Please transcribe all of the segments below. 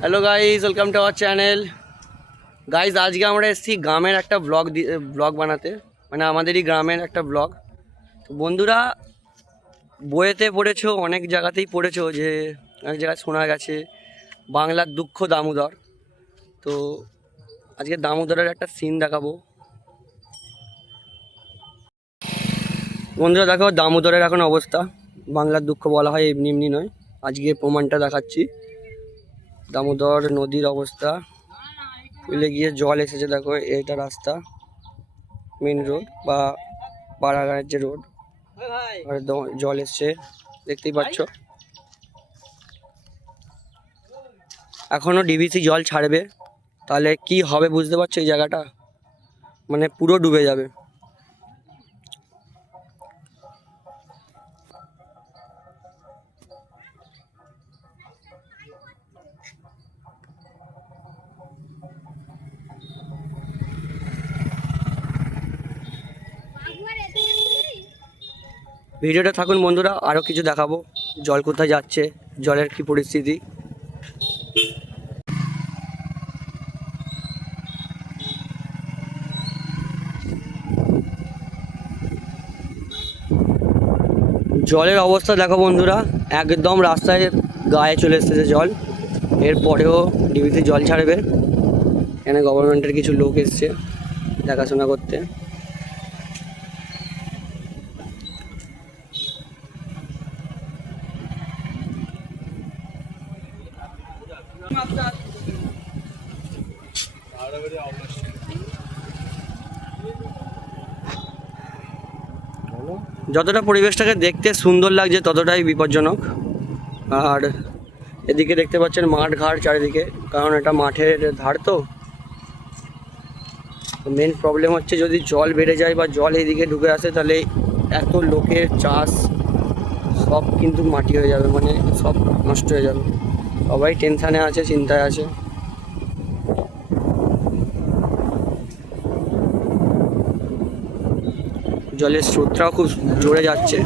Hello guys, welcome to our channel. Guys, আজকে আমরা এসেছি গ্রামের একটা ব্লগ বানাতে, মানে আমাদেরই গ্রামের একটা ব্লগ। বন্ধুরা, বইয়েতে পড়েছো, অনেক জায়গাতেই পড়েছো যে অনেক জায়গায় শোনা গেছে বাংলার দুঃখ দামোদর। তো আজকে দামোদরের একটা সিন দেখাবো। বন্ধুরা দেখো, দামোদরের এখন অবস্থা। বাংলার দুঃখ বলা হয় এমনি এমনি নয়, আজকে প্রমাণটা দেখাচ্ছি। দামোদর নদীর অবস্থা, ফুলে গিয়ে জল এসেছে। দেখো, এটা রাস্তা, মেন রোড বা পাড়াগাঁয়ের যে রোড, আর জল এসছে, দেখতেই পাচ্ছ। এখনো ডিভিসি জল ছাড়বে, তাহলে কি হবে বুঝতে পারছো? এই জায়গাটা মানে পুরো ডুবে যাবে। ভিডিওটা থাকুন বন্ধুরা, আরও কিছু দেখাবো, জল কোথায় যাচ্ছে, জলের কি পরিস্থিতি। জলের অবস্থা দেখো বন্ধুরা, একদম রাস্তায় গায়ে চলে এসেছে জল। এরপরেও ডিভিসি জল ছাড়বে। এখানে গভর্নমেন্টের কিছু লোক এসছে দেখাশোনা করতে। যতটা পরিবেশটাকে দেখতে সুন্দর লাগছে ততটাই বিপজ্জনক। আর এদিকে দেখতে পাচ্ছেন মাঠ ঘাট চারিদিকে, কারণ এটা মাঠের ধার। তো মেন প্রবলেম হচ্ছে যদি জল বেড়ে যায় বা জল এইদিকে ঢুকে আসে, তাহলে এত লোকের চাষ সব কিন্তু মাটি হয়ে যাবে, মানে সব নষ্ট হয়ে যাবে। সবাই টেনশানে আছে, চিন্তায় আছে। জলের স্রোতটাও খুব জোরে যাচ্ছে,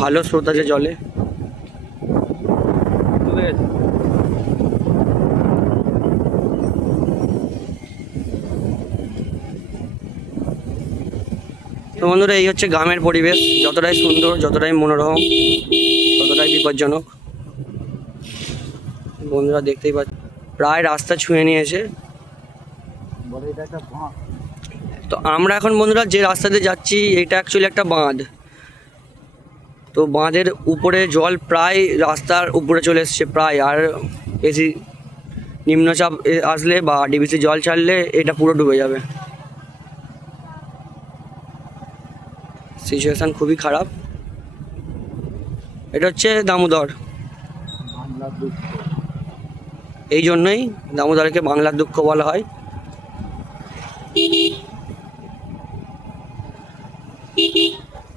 ভালো স্রোত আছে জলে। তো বন্ধুরা, এই হচ্ছে গ্রামের পরিবেশ। যতটাই সুন্দর, যতটাই মনোরম, ততটাই বিপজ্জনক। বন্ধুরা দেখতেই পাচ্ছ, প্রায় রাস্তা ছুঁয়ে নিয়েছে। তো আমরা এখন বন্ধুরা যে রাস্তাতে যাচ্ছি, এটা অ্যাকচুয়ালি একটা বাঁধ। তো বাঁধের উপরে জল প্রায় রাস্তার উপরে চলে এসছে প্রায়। আর বেশি নিম্নচাপ আসলে বা ডিভিসি জল ছাড়লে এটা পুরো ডুবে যাবে। সিচুয়েশান খুবই খারাপ। এটা হচ্ছে দামোদর, এই জন্যই দামোদরকে বাংলার দুঃখ বলা হয়।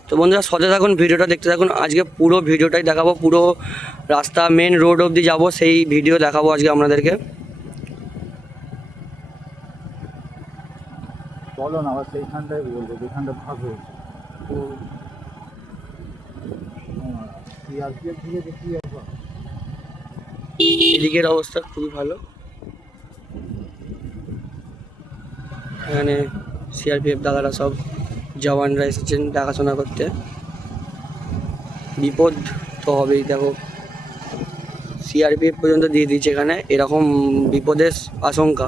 তো বন্ধুরা, সাথে থাকুন, ভিডিওটা দেখতে থাকুন। আজকে পুরো ভিডিওটাই দেখাবো, পুরো রাস্তা মেন রোড অবধি যাব, সেই ভিডিও দেখাবো আজকে আপনাদেরকে। চলো না, আবার সেইখানটাই বলবো যেখানটা ভাগ হয়েছে। এদিকের অবস্থা খুবই ভালো। এখানে সিআরপিএফ দাদারা সব জওয়ানরা এসেছেন দেখাশোনা করতে। বিপদ তো হবেই, দেখো সিআরপিএফ পর্যন্ত দিয়ে দিচ্ছে এখানে, এরকম বিপদের আশঙ্কা।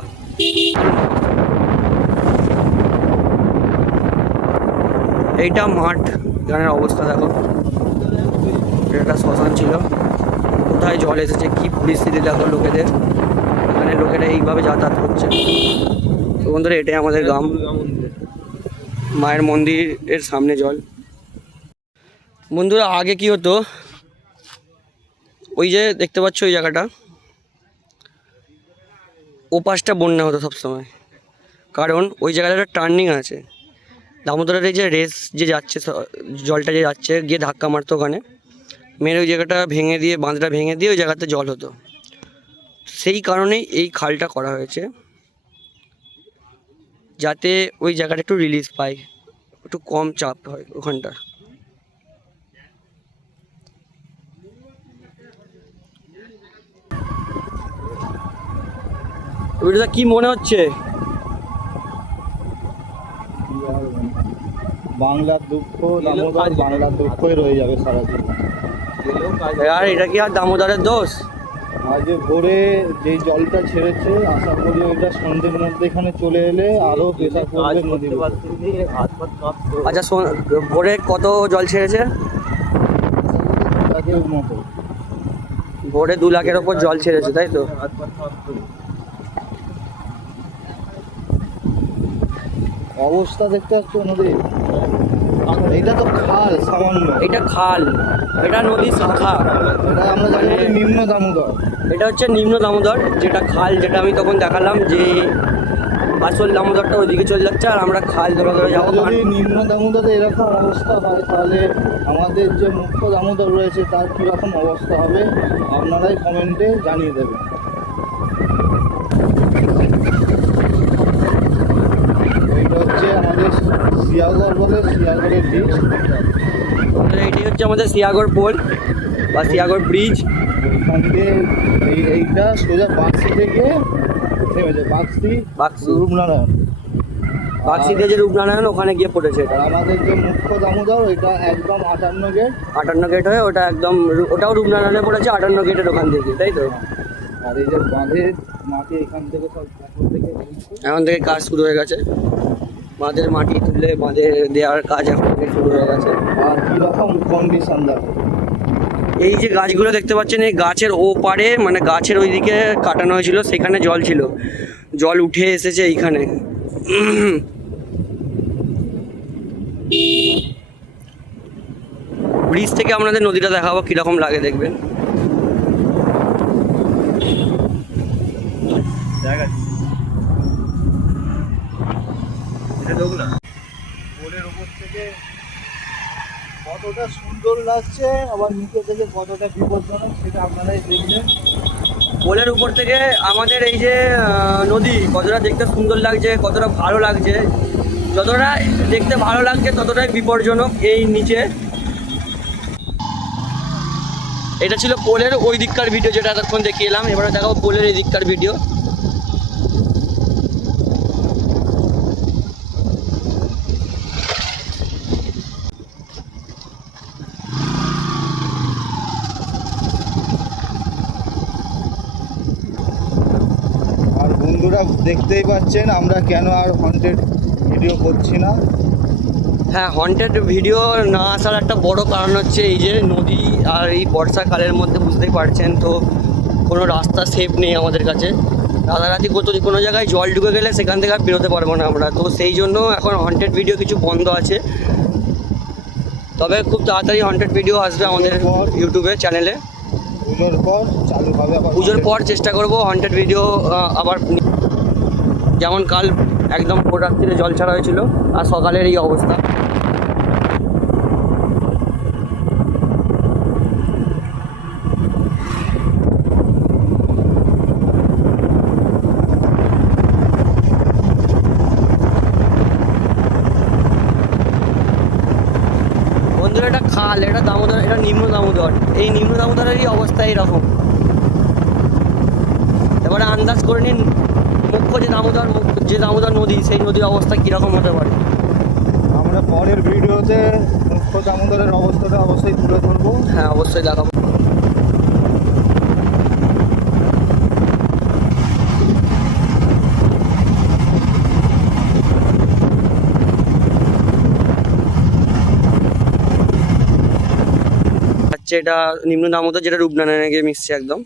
এইটা মাঠ, এখানের অবস্থা দেখো। এটা একটা শ্মশান ছিল, কোথায় জল এসেছে, কি পরিস্থিতি দেখো লোকেদের। এখানে লোকেরা এইভাবে যাতায়াত করছে। তো বন্ধুরা, এটাই আমাদের গ্রাম, মায়ের মন্দিরের সামনে জল। বন্ধুরা, আগে কি হতো, ওই যে দেখতে পাচ্ছ ওই জায়গাটা, ও পাশটা বন্যা হতো সবসময়, কারণ ওই জায়গাটা একটা টার্নিং আছে। দামোদরের এই যে রেস যে যাচ্ছে, জলটা যে যাচ্ছে গিয়ে ধাক্কা মারতো ওখানে, মেরে ওই জায়গাটা ভেঙে দিয়ে, বাঁধটা ভেঙে দিয়ে ওই জায়গাতে জল হতো। সেই কারণেই এই খালটা করা হয়েছে, যাতে ওই জায়গাটা একটু রিলিজ পায়, একটু কম চাপ হয় ওখানটা। ভিডিওটা কি মনে হচ্ছে? বাংলার দুঃখ দামোদর বাংলার দুঃখই রয়ে যাবে সারা জীবন। আর এটা কি আর দামোদরের দোষ? আজ ভোরে যেই জলটা ছেড়েছে আশা করি ওইটা সন্ধ্যের মধ্যে এখানে চলে এলে আরো প্রেসার পড়বে নদীর উপর। আচ্ছা ভোরে কত জল ছেড়েছে? তাদের মতো ভোরে 2 লাখের ওপর জল ছেড়েছে, তাই তো? অবস্থা দেখতে পাচ্ছ নদীর। এইটা তো খাল সামান্য, এটা খাল, এটা নদীর শাখা। এটা আমরা জানি যে নিম্ন দামোদর। এটা হচ্ছে নিম্ন দামোদর, যেটা খাল, যেটা আমি তখন দেখালাম যে আসল দামোদরটা ওইদিকে চলে যাচ্ছে আর আমরা খাল ধরে ধরে যাবো। যদি নিম্ন দামোদরে এরকম অবস্থা হয় তাহলে আমাদের যে মুখ্য দামোদর রয়েছে তার কীরকম অবস্থা হবে আপনারাই কমেন্টে জানিয়ে দেবেন। এইটা হচ্ছে আমাদের শিয়াগড় বলে, শিয়াগড়ের ব্রিজ। এটি হচ্ছে আমাদের সিয়াগড় পোল বা সিয়াগড় ব্রিজ। এখান থেকে এইটা সোজা বাক্সি থেকে থেমেছে, বাক্সি রূপনারায়ণ। বাক্সি দিয়ে যে রূপনারায়ণ ওখানে গিয়ে পড়েছে এটা। আর আমাদের যে মুখ্য দামোদর ওইটা একদম 58 গেট। 58 গেট হয়ে ওটা একদম, ওটাও রূপনারায়ণে পড়েছে 58 গেটের ওখান থেকে, তাই তো? আর এই যে বাঁধের মাটি এখান থেকে সব এখন থেকে কাজ শুরু হয়ে গেছে, বাঁধের মাটি তুলে বাঁধে দেওয়ার কাজ এখন থেকে শুরু হয়ে গেছে। আর কীরকম কন্ডিশন দেখো। এই যে গাছগুলো দেখতে পাচ্ছেন, এই গাছের ওপারে মানে গাছের ওইদিকে কাটানো হয়েছিল, সেখানে জল ছিল, জল উঠে এসেছে এইখানে। ব্রিজ থেকে আপনাদের নদীটা দেখাবো কীরকম লাগে, দেখবেন। পোলের উপর থেকে কতটা সুন্দর লাগছে আবার নিচে থেকে কতটা বিপজ্জনক সেটা আপনারাই দেখবেন। পোলের উপর থেকে আমাদের এই যে নদী কতটা দেখতে সুন্দর লাগছে, কতটা ভালো লাগছে। যতটা দেখতে ভালো লাগছে ততটাই বিপজ্জনক এই নিচে। এটা ছিল পোলের ওই দিককার ভিডিও, যেটা এতক্ষণ দেখিয়ে এলাম। এবারে দেখাবো পোলের এই দিককার ভিডিও। আর বন্ধুরা দেখতেই পাচ্ছেন আমরা কেন আর হন্টেড ভিডিও করছি না। হ্যাঁ, হন্টেড ভিডিও না আসার একটা বড় কারণ হচ্ছে এই যে নদী আর এই বর্ষাকালের মধ্যে, বুঝতেই পারছেন তো, কোনো রাস্তা সেফ নেই আমাদের কাছে। রাতারাতি কোনো জায়গায় জল ঢুকে গেলে সেখান থেকে আর বেরোতে পারবো না আমরা, তো সেই জন্য এখন হন্টেড ভিডিও কিছু বন্ধ আছে। তবে খুব তাড়াতাড়ি হন্টেড ভিডিও আসবে আমাদের ইউটিউবে চ্যানেলে। পুজোর পর চালু হবে আবার। পুজোর পর চেষ্টা করব হন্টেড ভিডিও আবার, যেমন কাল একদম ভোর রাত্রিরে জল ছাড়া হয়েছিল আর সকালের এই অবস্থা। বন্ধুরা এটা খাল, এটা দামোদর, এটা নিম্ন দামোদর। এই নিম্ন দামোদরেরই অবস্থা এইরকম। এবারে আন্দাজ করে নিন মুখ্য যে দামোদর নদী, সেই নদীর অবস্থা কীরকম হতে পারে। আমরা পরের ভিডিওতে মুখ্য দামোদরের অবস্থাটা অবশ্যই তুলে ধরবো। হ্যাঁ, অবশ্যই দেখাবো। এটা নিম্ন দামোদর, যেটা রূপনারায়ণে গিয়ে মিশছে একদম,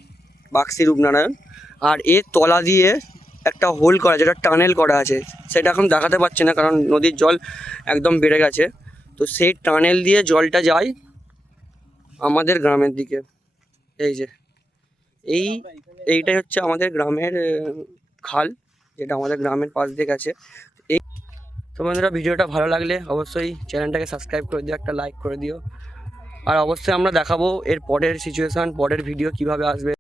বাক্সি রূপনারায়ণ। আর এর তলা দিয়ে একটা হোল করা, যেটা টানেল করা আছে, সেটা এখন দেখাতে পারছি না কারণ নদীর জল একদম বেড়ে গেছে। তো সেই টানেল দিয়ে জলটা যায় আমাদের গ্রামের দিকে। এই যে এইটাই হচ্ছে আমাদের গ্রামের খাল, যেটা আমাদের গ্রামের পাশ দিয়ে গেছে। এই তো বন্ধুরা, ভিডিওটা ভালো লাগলে অবশ্যই চ্যানেলটাকে সাবস্ক্রাইব করে দিও, একটা লাইক করে দিও। আর অবশ্যই আমরা দেখাবো এর পরের সিচুয়েশান, পরের ভিডিও কিভাবে আসবে।